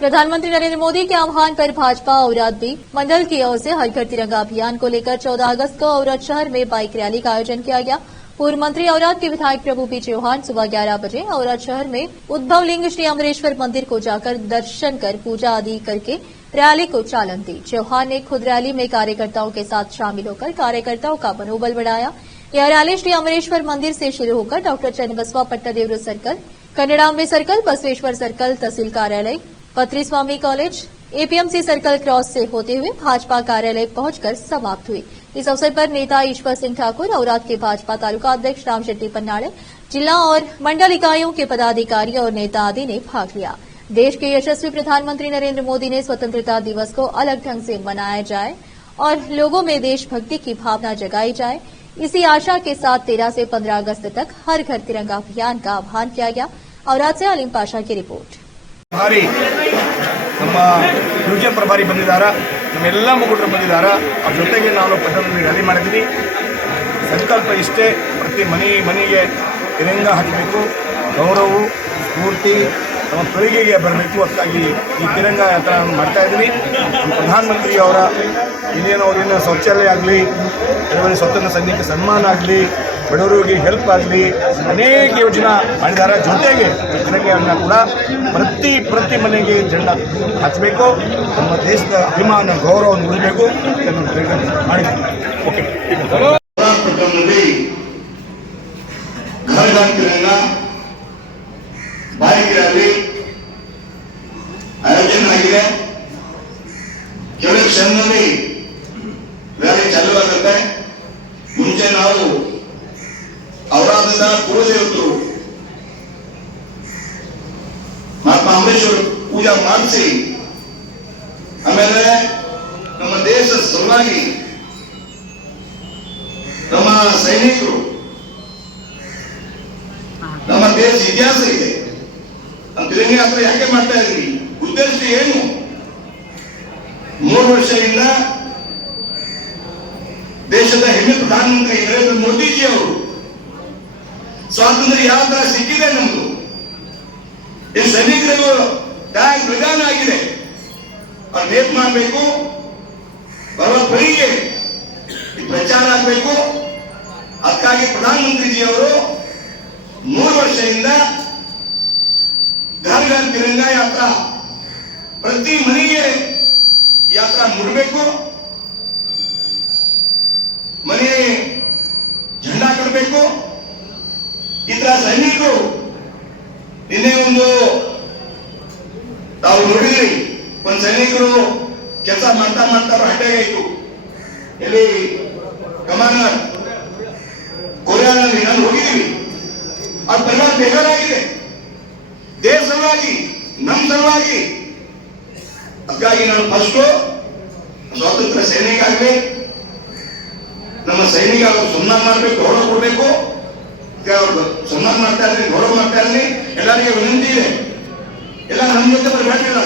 प्रधानमंत्री नरेंद्र मोदी के आह्वान पर भाजपा औराद भी मंडल की ओर से हर घर तिरंगा अभियान को लेकर 14 अगस्त को औराद शहर में बाइक रैली का आयोजन किया गया। पूर्व मंत्री औराद के विधायक प्रभु पी चौहान सुबह 11 बजे औराद शहर में उद्भव लिंग श्री अमरेश्वर मंदिर को जाकर दर्शन कर पूजा आदि करके रैली को चालन दी। चौहान ने खुद रैली में कार्यकर्ताओं के साथ शामिल होकर कार्यकर्ताओं का मनोबल बढ़ाया। यह रैली श्री अमरेश्वर मंदिर से शुरू होकर doctor Channabasava Pattadevaru circle, Kannadambe circle, Basaveshwara circle, तहसील कार्यालय, Patri Swami college, APMC circle cross से होते हुए भाजपा कार्यालय पहुंचकर समाप्त हुई। इस अवसर पर नेता ईश्वर सिंह ठाकुर, औराद के भाजपा तालुका अध्यक्ष राम शेट्टी पन्नाड़े, जिला और मंडल इकाइयों के पदाधिकारी और नेता आदि ने भाग लिया। देश के यशस्वी प्रधानमंत्री नरेंद्र मोदी ने स्वतंत्रता दिवस को अलग ढंग से मनाया जाए और लोगों में देशभक्ति की भावना जगाई जाए, इसी आशा के साथ 13 से 15 अगस्त तक हर घर तिरंगा अभियान का आह्वान किया गया। औराद से अलीम पाशा की रिपोर्ट। भारी ನಮ್ಮ ಫ್ಯೂಚರ್ ಪ್ರಭಾರಿ ಬಂದಿದ್ದಾರೆ, ನಮ್ಮೆಲ್ಲ ಮುಖಂಡರು ಬಂದಿದ್ದಾರೆ. ಅವ್ರ ಜೊತೆಗೆ ನಾವು ಪಟ್ಟಣದಲ್ಲಿ ರ್ಯಾಲಿ ಮಾಡಿದ್ವಿ. ಸಂಕಲ್ಪ ಇಷ್ಟೇ, ಪ್ರತಿ ಮನೆಗೆ ತಿರಂಗ ಹಾಕಬೇಕು, ಗೌರವ ಸ್ಫೂರ್ತಿ ನಮ್ಮ ಪೀಳಿಗೆಗೆ ಬರಬೇಕು. ಅದಕ್ಕಾಗಿ ಈ ತಿರಂಗ ಯಾತ್ರೆ ಮಾಡ್ತಾ ಇದ್ವಿ. ನಮ್ಮ ಪ್ರಧಾನಮಂತ್ರಿ ಅವರ ಇನ್ನೇನು ಶೌಚಾಲಯ ಆಗಲಿ, ಕೆಲವೊಂದು ಸ್ವತಂತ್ರ ಸೈನಿಕ ಸನ್ಮಾನ ಆಗಲಿ, ಬಡವರಿಗೆ ಹೆಲ್ಪ್ ಆಗಲಿ, ಅನೇಕ ಯೋಜನಾ ಮಾಡಿದ್ದಾರೆ. ಜೊತೆಗೆ ತಿರಂಗವನ್ನು ಕೂಡ ಪ್ರತಿ ಮನೆಗೆ ಜೆಂಡಾ ಹಚ್ಚಬೇಕು, ನಮ್ಮ ದೇಶದ ಅಭಿಮಾನ ಗೌರವವನ್ನು ಉಳಿಸಬೇಕು ಮಾಡಿದ್ವಿ. ಓಕೆ, ಬಾಯಿಗೆ ರೈಲಿ ಆಯೋಜನೆ ಆಗಿದೆ. ಕೆಲವು ಕ್ಷಣದಲ್ಲಿ ರ್ಯಾಲಿ ಚಾಲುವಾಗುತ್ತೆ. ಮುಂಚೆ ನಾವು ಔರಾದದ ಕುಲದೇವತರು ಮಹಾತ್ಮ ಅಂಬೇಶ್ವರ ಪೂಜಾ ಮಾಡಿಸಿ, ಆಮೇಲೆ ನಮ್ಮ ದೇಶ ಸಲುವಾಗಿ ನಮ್ಮ ಸೈನಿಕರು, ನಮ್ಮ ದೇಶ ಇತಿಹಾಸ ಇದೆ. ತಿರಂಗ ಯಾತ್ರೆ ಯಾಕೆ ಮಾಡ್ತಾ ಇದ್ವಿ? ಉದ್ದೇಶ ಏನು? 3 ವರ್ಷದಿಂದ ದೇಶದ ಹೆಮ್ಮೆ ಪ್ರಧಾನಮಂತ್ರಿ ನರೇಂದ್ರ ಮೋದಿಜಿ ಅವರು ಸ್ವಾತಂತ್ರ್ಯ ಯಾವ ತರ ಸಿಕ್ಕಿದೆ ನಮ್ದು, ಈ ಸೈನಿಕರಿಗೂ ಟ್ಯಾಂಕ್ ವಿಧಾನ ಆಗಿದೆ, ಅವ್ರು ನೇಪ್ ಮಾಡಬೇಕು, ಬರುವ ಪೀಳಿಗೆ ಪ್ರಚಾರ ಆಗಬೇಕು. ಅದಕ್ಕಾಗಿ ಪ್ರಧಾನಮಂತ್ರಿಜಿ ಅವರು 3 ವರ್ಷದಿಂದ घर घर तिरंगा यात्रा, प्रति मನೆಗೆ यात्रा ಮುಡಬೇಕು, ಮನೆ झंडा ಕಟ್ಟಬೇಕು. ಇತರ ಸೈನಿಕರು ನಿನ್ನೆ ತಾವು ನೋಡಿದ್ರಿ, ಒಂದು ಸೈನಿಕರು ಕೆಲಸ ಮಾಡ್ತಾ ಹಟ್ಟೆಗಾಯಿತು. ಇಲ್ಲಿ ಕಮಾಂಡರ್ ಕೊರಿಯಾನಲ್ಲಿ ನಾನು ಹೋಗಿದ್ದೀವಿ. ಅದು ಪರಿವಾರ ಬೇಜಾರಾಗಿದೆ, ದೇಶ ಸಲುವಾಗಿ, ನಮ್ಮ ಸಲುವಾಗಿ. ಅದಕ್ಕಾಗಿ ನಾನು ಫಸ್ಟು ಸ್ವಾತಂತ್ರ್ಯ ಸೈನಿಕ ಆಗಲಿ, ನಮ್ಮ ಸೈನಿಕ ಸನ್ಮಾನ ಮಾಡಬೇಕು, ಗೌರವ ಕೊಡಬೇಕು. ಸನ್ಮಾನ ಮಾಡ್ತಾ ಇರಲಿ, ಗೌರವ ಮಾಡ್ತಾ ಇರಲಿ. ಎಲ್ಲರಿಗೆ ವಿನಂತಿ ಇದೆ, ಎಲ್ಲ ನಮ್ಮ ಜೊತೆ ಬರಬೇಕಿಲ್ಲ.